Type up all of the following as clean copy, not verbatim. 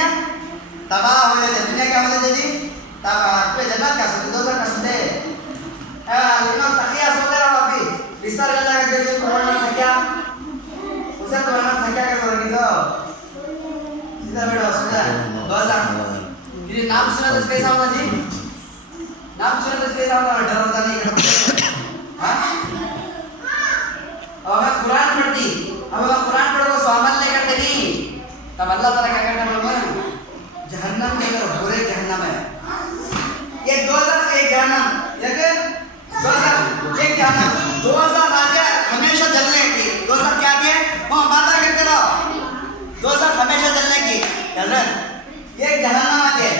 dunia tabah हो जाते दुनिया क्या हो जाती tabah पे जन्नत का सुख दोजख का सुख लिमन तकिया सोते रहो अभी बिस्तर में लगा के जो तुम्हारा तकिया उसे तुम्हारा तकिया का करोगी तो सीधा बैठो सीधा दोजा ये नाम सुना तो कैसा होता जी नाम सुना तो कैसा होता डर होता नहीं हाँ अब मैं कुरान पढ़ती अब मैं कुरान पढ़ो सो अमल नहीं करते नहीं तब अल्लाह ताला क्या करता मालूम है जहन्नम के अंदर बुरे जहन्नम है ये 2001 जहन्नम एक 2001 जहन्नम 2000 आगे हमेशा जलने की 2000 क्या दिए वो बात करते रहो 2000 हमेशा जलने की चल ये जहन्नम आगे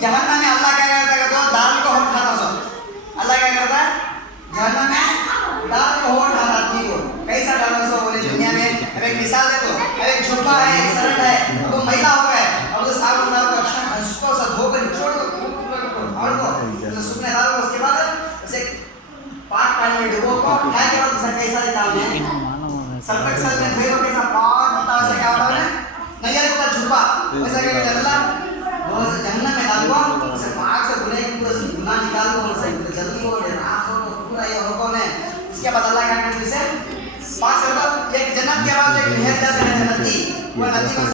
जहन्नम में अल्लाह क्या करता है तो दाल को होठ खाता सो अल्लाह क्या करता है जहन्नम में दाल को होठ खाता आदमी को कैसा डालना सो बोले दुनिया में अब एक मिसाल दे दो अब एक झुब्बा है एक शर्ट है वो मैला हो गया अब तो साबुन डाल कर अच्छा हंसको सा धोकर छोड़ दो और को तो सूखने डालो उसके बाद उसे पाक पानी में डुबो को क्या के बाद सर कैसा देता है सरफेक्स में धोए के साथ पाक बताओ से क्या होता है नहीं यार वो झुब्बा वैसा के अल्लाह वो जहन्नम में डाल दो उसे पाक से धुले पूरा गुनाह निकाल दो उसे जल्दी हो रात हो पूरा ये हो कौन है उसके बाद अल्लाह क्या करते हैं पाक से एक जन्नत के बाद एक नहर जाता है जन्नती वो नदी